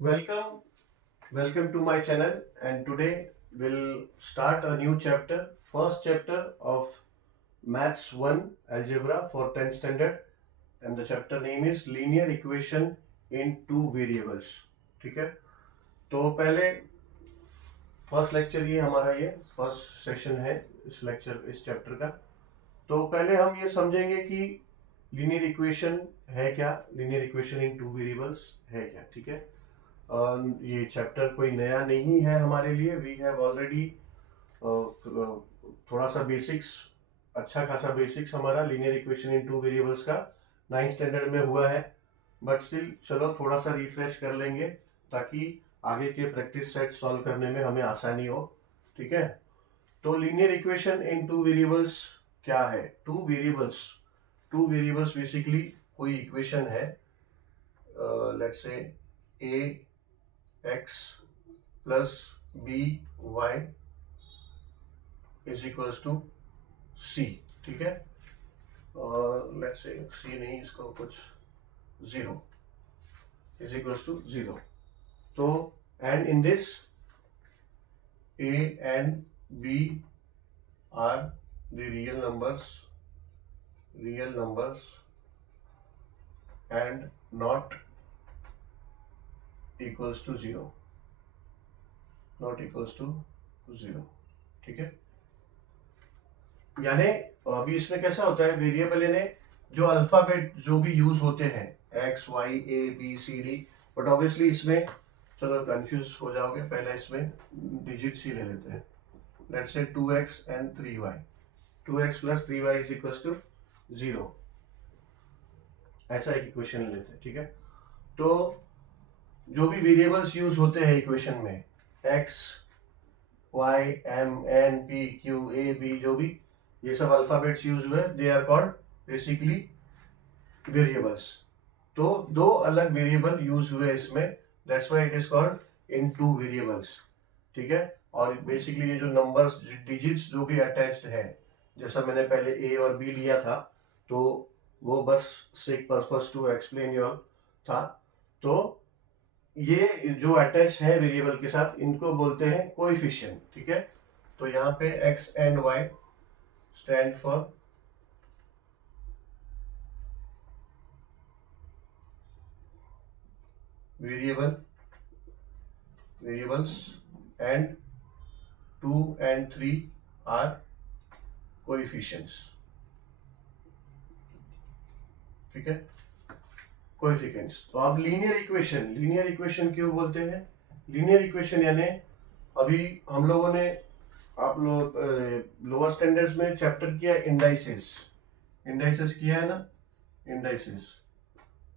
Welcome, welcome to my channel, and today we'll start a new chapter, first chapter of Maths 1 Algebra for 10th standard, and the chapter name is Linear Equation in Two Variables. ठीक है, तो पहले first lecture ये हमारा ये first session है इस chapter का। तो पहले हम ये समझेंगे कि लीनियर इक्वेशन है क्या, linear equation in two variables है क्या। ठीक है, ये चैप्टर कोई नया नहीं है हमारे लिए। वी हैव ऑलरेडी थोड़ा सा बेसिक्स, अच्छा खासा बेसिक्स हमारा linear equation in two variables का 9th स्टैंडर्ड में हुआ है, बट स्टिल चलो थोड़ा सा रिफ्रेश कर लेंगे ताकि आगे के प्रैक्टिस सेट सॉल्व करने में हमें आसानी हो। ठीक है, तो linear equation in two variables क्या है? टू वेरिएबल्स बेसिकली कोई इक्वेशन है, let's say a x plus b y is equals to c. ठीक है, लेट्स से सी नहीं, इसको कुछ zero is equals to zero. तो and in this a and b are the real numbers and not equals to zero, not equals to zero. ठीक है, यानी अभी इसमें कैसा होता है, वेरिएबल यानी जो अल्फाबेट जो भी यूज होते हैं, X Y A B C D, but obviously इसमें चलो कंफ्यूज हो जाओगे, पहले इसमें डिजिट्स ही ले लेते हैं। Let's say 2x and 3y, 2x plus 3y is equals to zero, ऐसा एक इक्वेशन लेते हैं। ठीक है, तो जो भी वेरिएबल्स यूज होते हैं इक्वेशन में, x y m n p q a b, जो भी ये सब अल्फाबेट्स यूज हुए, they are called basically variables. तो दो अलग वेरिएबल यूज हुए इसमें, that's why it is called in two variables. ठीक है, और बेसिकली ये जो नंबर्स डिजिट्स जो भी अटैच्ड है, जैसा मैंने पहले ए और बी लिया था, तो वो बस सिक पर्पस टू एक्सप्लेन योर था। तो ये जो अटैच है वेरिएबल के साथ, इनको बोलते हैं कोएफिशिएंट। ठीक है, तो यहाँ पे X and Y stand for variables, and 2 and 3 are coefficients। ठीक है, कोएफिशिएंट्स। तो अब लीनियर इक्वेशन क्यों बोलते हैं? लीनियर इक्वेशन यानी अभी हम लोगों ने, आप लोग लोअर स्टैंडर्ड्स में चैप्टर किया इंडाइसेस, किया है ना, इंडाइसेस।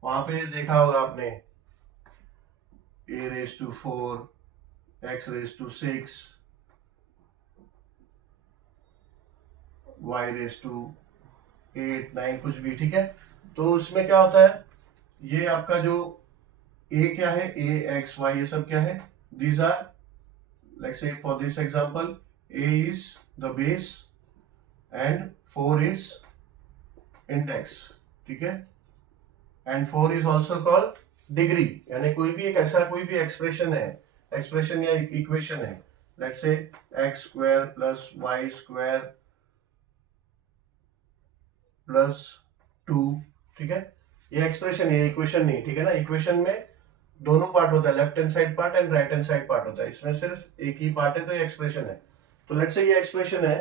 वहां पे देखा होगा आपने a raised to 4, x raised to 6, y raised to 8, 9, कुछ भी। ठीक है, तो उसमें क्या होता है, ये आपका जो a क्या है, a x y ये सब क्या है, these are, let's say for this example, a is the base and 4 is index। ठीक है, and 4 is also called degree, यानी कोई भी एक ऐसा कोई भी एक्सप्रेशन या इक्वेशन है, let's say X square plus Y square plus 2। ठीक है, ये एक्सप्रेशन है, इक्वेशन नहीं। ठीक है ना, इक्वेशन में दोनों पार्ट होता है, left hand side part and right hand side part होता है, इसमें सिर्फ एक ही पार्ट है, तो ये एक्सप्रेशन है। तो लेट्स से ये एक्सप्रेशन है,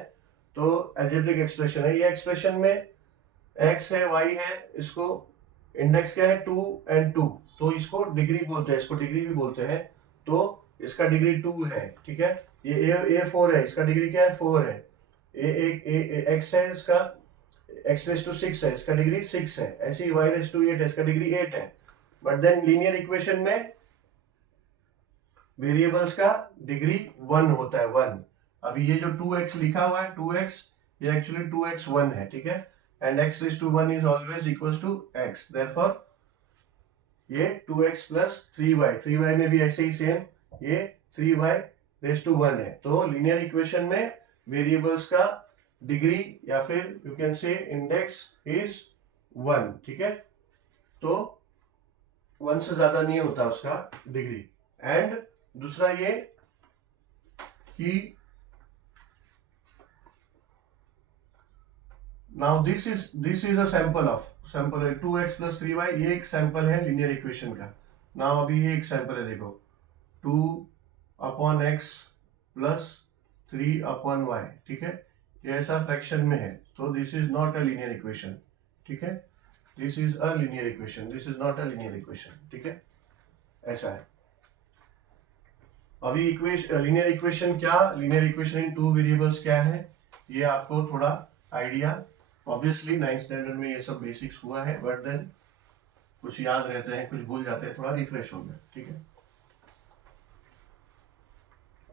तो अलजेब्रिक एक्सप्रेशन है। ये एक्सप्रेशन में एक्स है वाई है, इसको इंडेक्स क्या है 2 एंड 2, तो इसको डिग्री बोलते हैं, इसको डिग्री भी बोलते हैं। तो इसका डिग्री 2 है। ठीक है, ये ए 4 है, इसका डिग्री क्या है 4 है। ए एक्स है, इसका एक्स रेस टू 6 है, इसका डिग्री 6 है। ऐसे ही वाई रेस टू 8 है, इसका डिग्री 8 है। बट देन लीनियर इक्वेशन में वेरिएबल्स का डिग्री 1 होता है, 1। अभी ये जो 2x लिखा हुआ है, 2x, ये एक्चुअली 2x 1 है। ठीक है, and x raise to 1 is always equals to x, therefore ये 2x प्लस 3y, 3y में भी ऐसे ही सेम, ये 3y रेस टू 1 है। तो लीनियर इक्वेशन में वेरिएबल्स का डिग्री या फिर you can say index is 1। ठीक है, तो 1 से ज्यादा नहीं होता उसका डिग्री। एंड दूसरा ये कि now this is a sample है 2x प्लस 3y, ये एक सैंपल है लीनियर इक्वेशन का। नाउ अभी ये एक सैंपल है, देखो 2 upon X plus 3 upon Y, ठीक है, ये ऐसा फ्रैक्शन में है, तो this is not a linear equation, ठीक है, this is a linear equation, this is not a linear equation, ठीक है, ऐसा है। अभी लीनियर इक्वेशन क्या, लीनियर इक्वेशन इन 2 वेरिएबल्स क्या है, ये आपको थोड़ा आइडिया, ऑब्वियसली 9th स्टैंडर्ड में ये सब बेसिक्स हुआ है, बट देन कुछ याद रहते हैं, कुछ भूल जाते हैं, थोड़ा रिफ्रेश हो गया, ठीक है।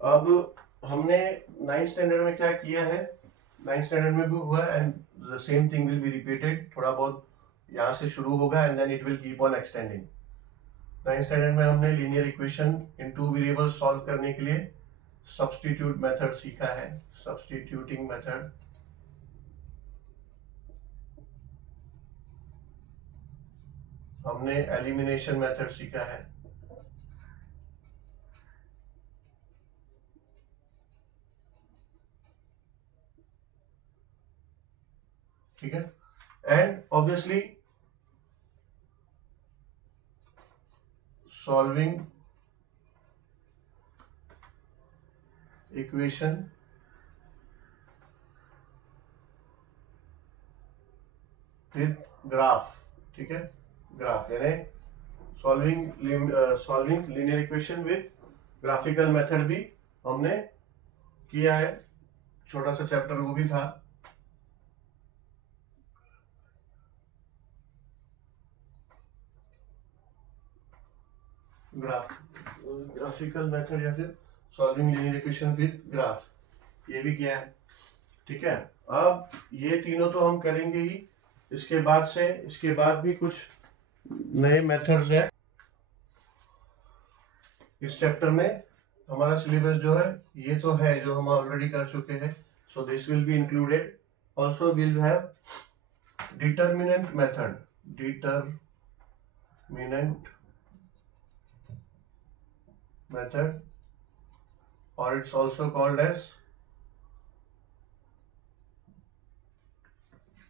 अब हमने 9th स्टैंडर्ड में क्या किया है, 9th स्टैंडर्ड में भी हुआ and the same thing will be repeated, थोड़ा बहुत यहाँ से शुरू होगा and then it will keep on extending. 9th standard में हमने linear equation in 2 variables solve करने के लिए सब्स्टिट्यूट मेथड सीखा है, सब्स्टिट्यूटिंग मेथड। हमने एलिमिनेशन मेथड सीखा है, ठीक है, and obviously solving equation with graph, ठीक है, ग्राफ यानी solving linear equation with graphical method भी हमने किया है, छोटा सा चैप्टर वो भी था। ग्राफिकल मेथड या फिर solving linear equation with graph, ये भी किया है, ठीक है। अब ये तीनों तो हम करेंगे ही, इसके बाद भी कुछ नए मेथड्स हैं इस चैप्टर में। हमारा सिलेबस जो है ये तो है जो हम ऑलरेडी कर चुके हैं, so this will be included, also will have determinant method, determinant method, or it's also called as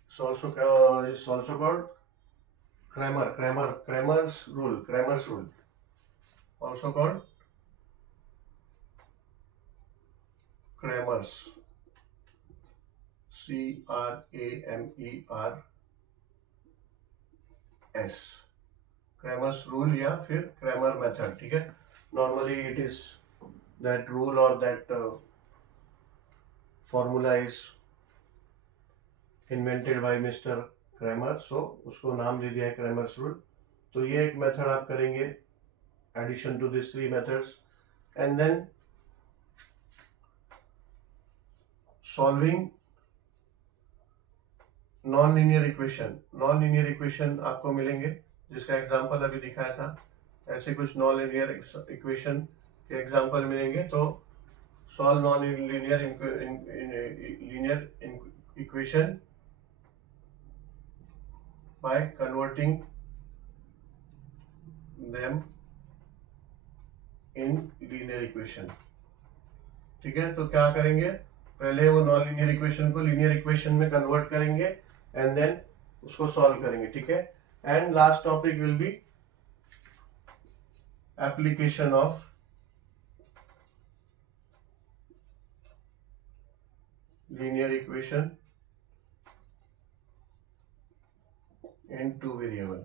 it's also called Cramer's rule, also called Cramer's, CRAMERS, Cramer's rule या फिर Cramer method, ठीक है। Normally it is that rule or that formula is invented by Mr. Cramer, so उसको नाम दे दिया है Cramer's rule। तो ये एक मेथड आप करेंगे addition to these 3 methods, and then solving non linear equation आपको मिलेंगे, जिसका एग्जांपल अभी दिखाया था, ऐसे कुछ नॉन लीनियर इक्वेशन के एग्जांपल मिलेंगे। तो solve non linear equation by converting them in linear equation, ठीक है। तो क्या करेंगे, पहले वो नॉन लीनियर इक्वेशन को लीनियर इक्वेशन में कन्वर्ट करेंगे एंड देन उसको सॉल्व करेंगे, ठीक है। And last topic will be application of linear equation in 2 variable,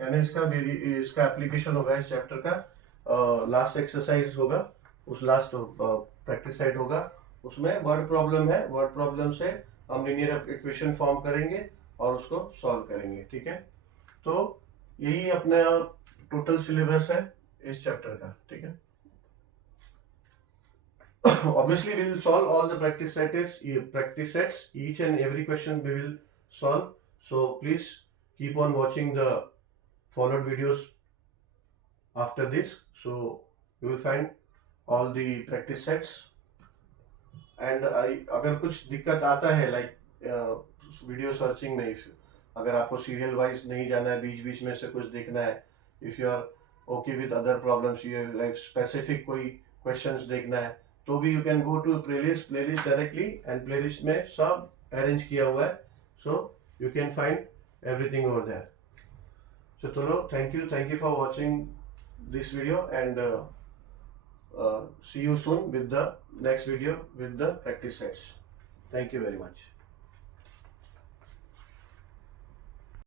यानी इसका एप्लीकेशन होगा इस चैप्टर का, लास्ट एक्सरसाइज होगा, उस लास्ट प्रैक्टिस सेट होगा, उसमें वर्ड प्रॉब्लम है, वर्ड प्रॉब्लम से हम लीनियर इक्वेशन फॉर्म करेंगे और उसको सॉल्व करेंगे, ठीक है। तो यही अपना टोटल सिलेबस है इस चैप्टर का, ठीक है। Obviously we will solve all the practice sets, each and every question we will solve, so please keep on watching the followed videos after this, so you will find all the practice sets, and अगर कुछ दिक्कत आता है like video searching में, अगर आपको serial wise नहीं जाना है, बीच बीच में से कुछ देखना है, if you are okay with other problems, you like specific कोई क्वेश्चंस देखना है, तो भी you can go to playlist directly, and playlist में सब अरेंज किया हुआ है, so you can find everything over there. So Tolo, thank you for watching this video, and see you soon with the next video with the practice sets. Thank you very much.